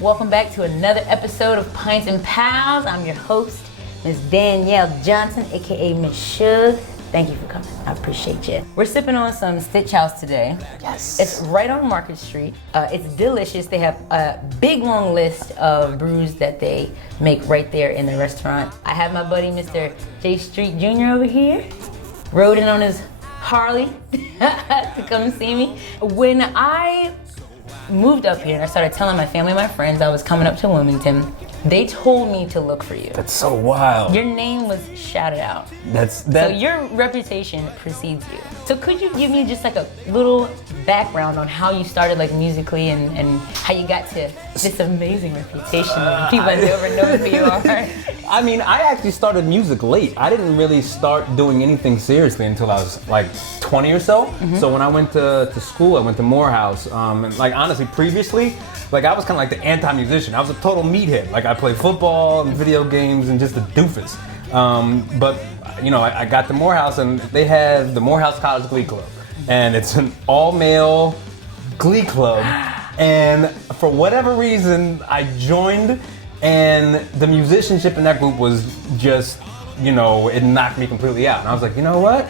Welcome back to another episode of Pints and Pals. I'm your host, Miss Danielle Johnson, aka Miss Suge. Thank you for coming. I appreciate you. We're sipping on some Stitch House today. Yes. It's right on Market Street. It's delicious. They have a big long list of brews that they make right there in the restaurant. I have my buddy, Mr. Jea Street Jr. over here, rode in on his Harley to come see me. When I moved up here and I started telling my family and my friends I was coming up to Wilmington, they told me to look for you. That's so wild. Your name was shouted out. So your reputation precedes you. So could you give me just like a little background on how you started like musically and how you got to this amazing reputation of people that never know who you are? I mean, I actually started music late. I didn't really start doing anything seriously until I was like 20 or so. Mm-hmm. So when I went to school, I went to Morehouse. And like honestly, previously, like I was kind of like the anti-musician. I was a total meathead. Like I played football and video games and just a doofus. But you know, I got to Morehouse and they have the Morehouse College Glee Club. And it's an all-male glee club. And for whatever reason, I joined, and the musicianship in that group was just, you know, it knocked me completely out. And I was like, you know what?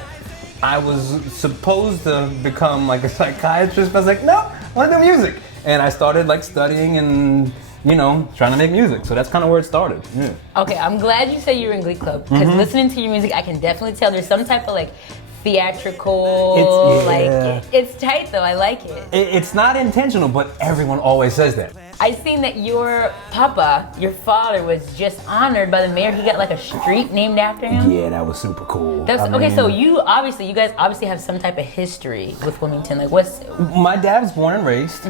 I was supposed to become like a psychiatrist, but I was like, no, I want to do music. And I started like studying and, you know, trying to make music. So that's kind of where it started. Yeah. Okay, I'm glad you said you were in Glee Club, because listening to your music, I can definitely tell there's some type of like theatrical, it's tight though, I like it. It's not intentional, but everyone always says that. I seen that your papa, your father, was just honored by the mayor. He got like a street named after him. Yeah, that was super cool. Okay, so you guys obviously have some type of history with Wilmington. Like My dad was born and raised.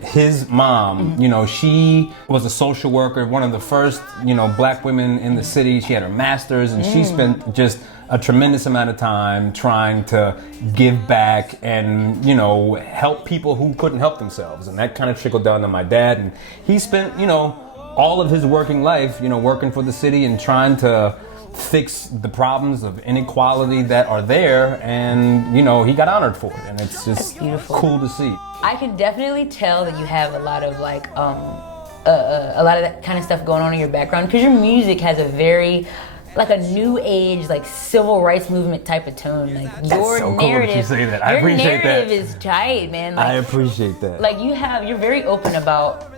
His mom, you know, she was a social worker, one of the first, you know, black women in the city. She had her master's and she spent just a tremendous amount of time trying to give back and, you know, help people who couldn't help themselves. And that kind of trickled down to my dad. And he spent, you know, all of his working life, you know, working for the city and trying to fix the problems of inequality that are there. And, you know, he got honored for it. And it's just cool to see. I can definitely tell that you have a lot of like, a lot of that kind of stuff going on in your background, because your music has a very, like a new age, like civil rights movement type of tone. Like your so narrative, cool that you say that. I appreciate your narrative is tight, man. Like, I appreciate that. Like you're very open about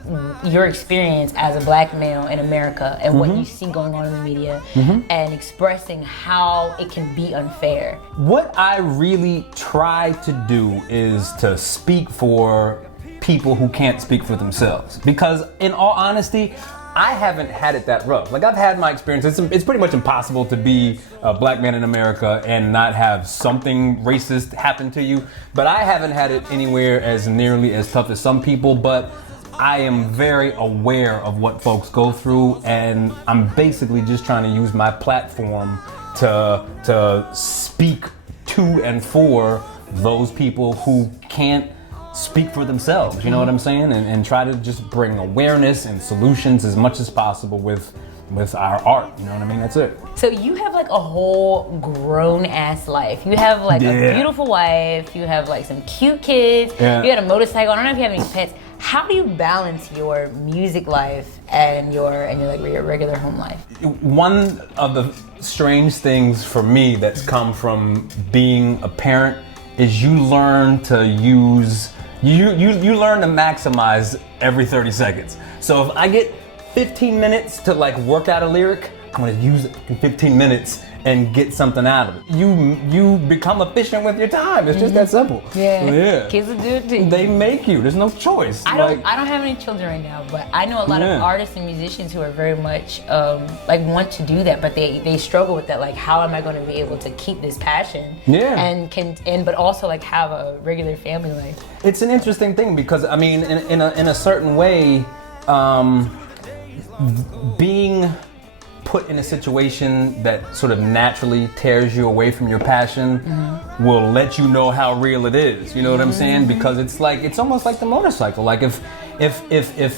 your experience as a black male in America and what you see going on in the media and expressing how it can be unfair. What I really try to do is to speak for people who can't speak for themselves. Because in all honesty, I haven't had it that rough. Like I've had my experience. It's pretty much impossible to be a black man in America and not have something racist happen to you. But I haven't had it anywhere as nearly as tough as some people. But I am very aware of what folks go through, and I'm basically just trying to use my platform to speak to and for those people who can't speak for themselves, you know what I'm saying? And try to just bring awareness and solutions as much as possible with our art, you know what I mean? That's it. So you have like a whole grown ass life. You have like a beautiful wife, you have like some cute kids, you got a motorcycle, I don't know if you have any pets. How do you balance your music life and your regular home life? One of the strange things for me that's come from being a parent is you learn to use You learn to maximize every 30 seconds. So if I get 15 minutes to like work out a lyric, I'm gonna use it in 15 minutes and get something out of it. You become efficient with your time. It's just that simple. Yeah. Kids will do it to you. They make you. There's no choice. I don't have any children right now, but I know a lot of artists and musicians who are very much like want to do that, but they struggle with that. Like, how am I going to be able to keep this passion? And but also like have a regular family life. It's an interesting thing because I mean, in a certain way, being put in a situation that sort of naturally tears you away from your passion will let you know how real it is. You know what I'm saying? Because it's almost like the motorcycle. Like if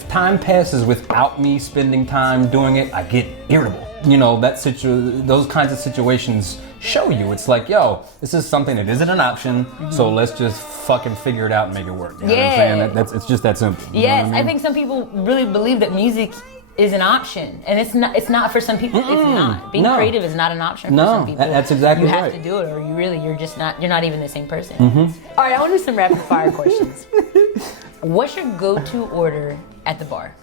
time passes without me spending time doing it, I get irritable. You know, those kinds of situations show you. It's like, yo, this is something that isn't an option, so let's just fucking figure it out and make it work. You know what I'm saying? It's just that simple. Yes, I think some people really believe that music is an option, and it's not for some people. It's not. Being creative is not an option for some people. That's exactly right. You have to do it, or you're not even the same person. All right, I want to do some rapid fire questions. What's your go-to order at the bar?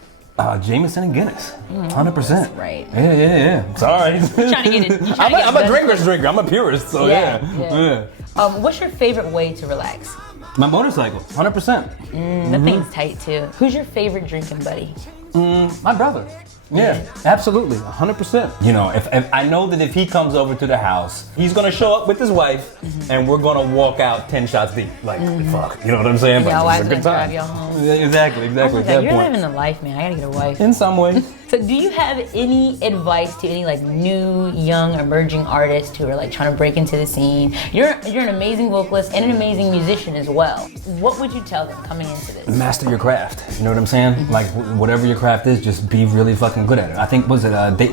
Jameson and Guinness, 100%. Right. Yeah. Sorry. You're trying to get it. I'm a drinker's drinker. I'm a purist, so yeah. What's your favorite way to relax? My motorcycle, 100%. That thing's tight too. Who's your favorite drinking buddy? My brother. Yeah, absolutely, 100%. You know, if I know that if he comes over to the house, he's gonna show up with his wife, and we're gonna walk out 10 shots deep. Like, fuck, you know what I'm saying? Y'all But wives it's a good gonna time. drive y'all home. Exactly. Oh my At God, that you're point. living the life, man. I gotta get a wife. In some ways. So do you have any advice to any like new, young, emerging artists who are like trying to break into the scene? You're an amazing vocalist and an amazing musician as well. What would you tell them coming into this? Master your craft. You know what I'm saying? Like whatever your craft is, just be really fucking good at it. I think was it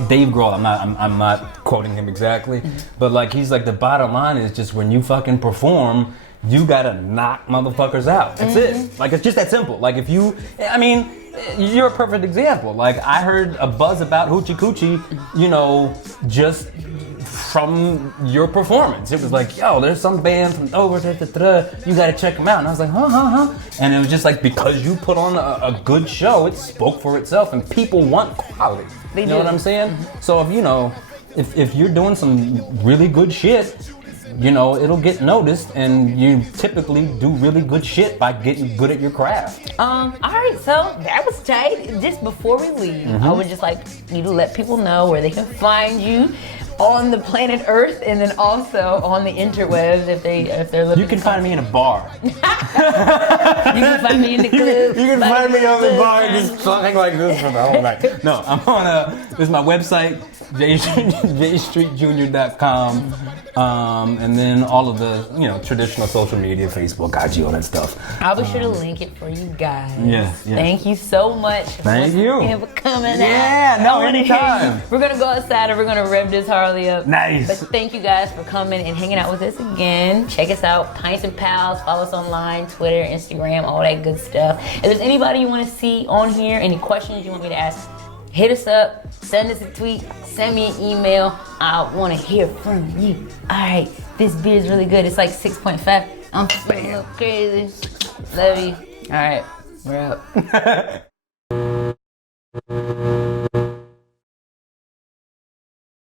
Dave Grohl? I'm not quoting him exactly, but like he's like the bottom line is just when you fucking perform, you gotta knock motherfuckers out. That's it. Like it's just that simple. Like if you, I mean, you're a perfect example. Like I heard a buzz about Hoochie Coochie, you know, just from your performance. It was like, yo, there's some band from over, you gotta check them out. And I was like, huh. And it was just like, because you put on a good show, it spoke for itself and people want quality. You know what I'm saying? So if, you know, if you're doing some really good shit, you know, it'll get noticed, and you typically do really good shit by getting good at your craft. All right, so that was tight. Just before we leave, I would just like you to let people know where they can find you on the planet Earth, and then also on the interwebs if they're looking. You can find me in a bar. You can find me in the club. You can find me on the bar just something like this for the whole night. No, I'm on this is my website, JeaStreetJr.com. And then all of the, you know, traditional social media, Facebook, IG, all that stuff. I'll be sure to link it for you guys. Yeah. Thank you so much. Thank you. For coming out. Yeah, no, anytime. We're gonna go outside and we're gonna rev this Harley up. Nice. But thank you guys for coming and hanging out with us again. Check us out, Pints and Pals. Follow us online, Twitter, Instagram, all that good stuff. If there's anybody you want to see on here, any questions you want me to ask, hit us up, send us a tweet, send me an email. I want to hear from you. All right, this beer is really good. It's like 6.5. I'm feeling a little crazy. Love you. All right, we're out.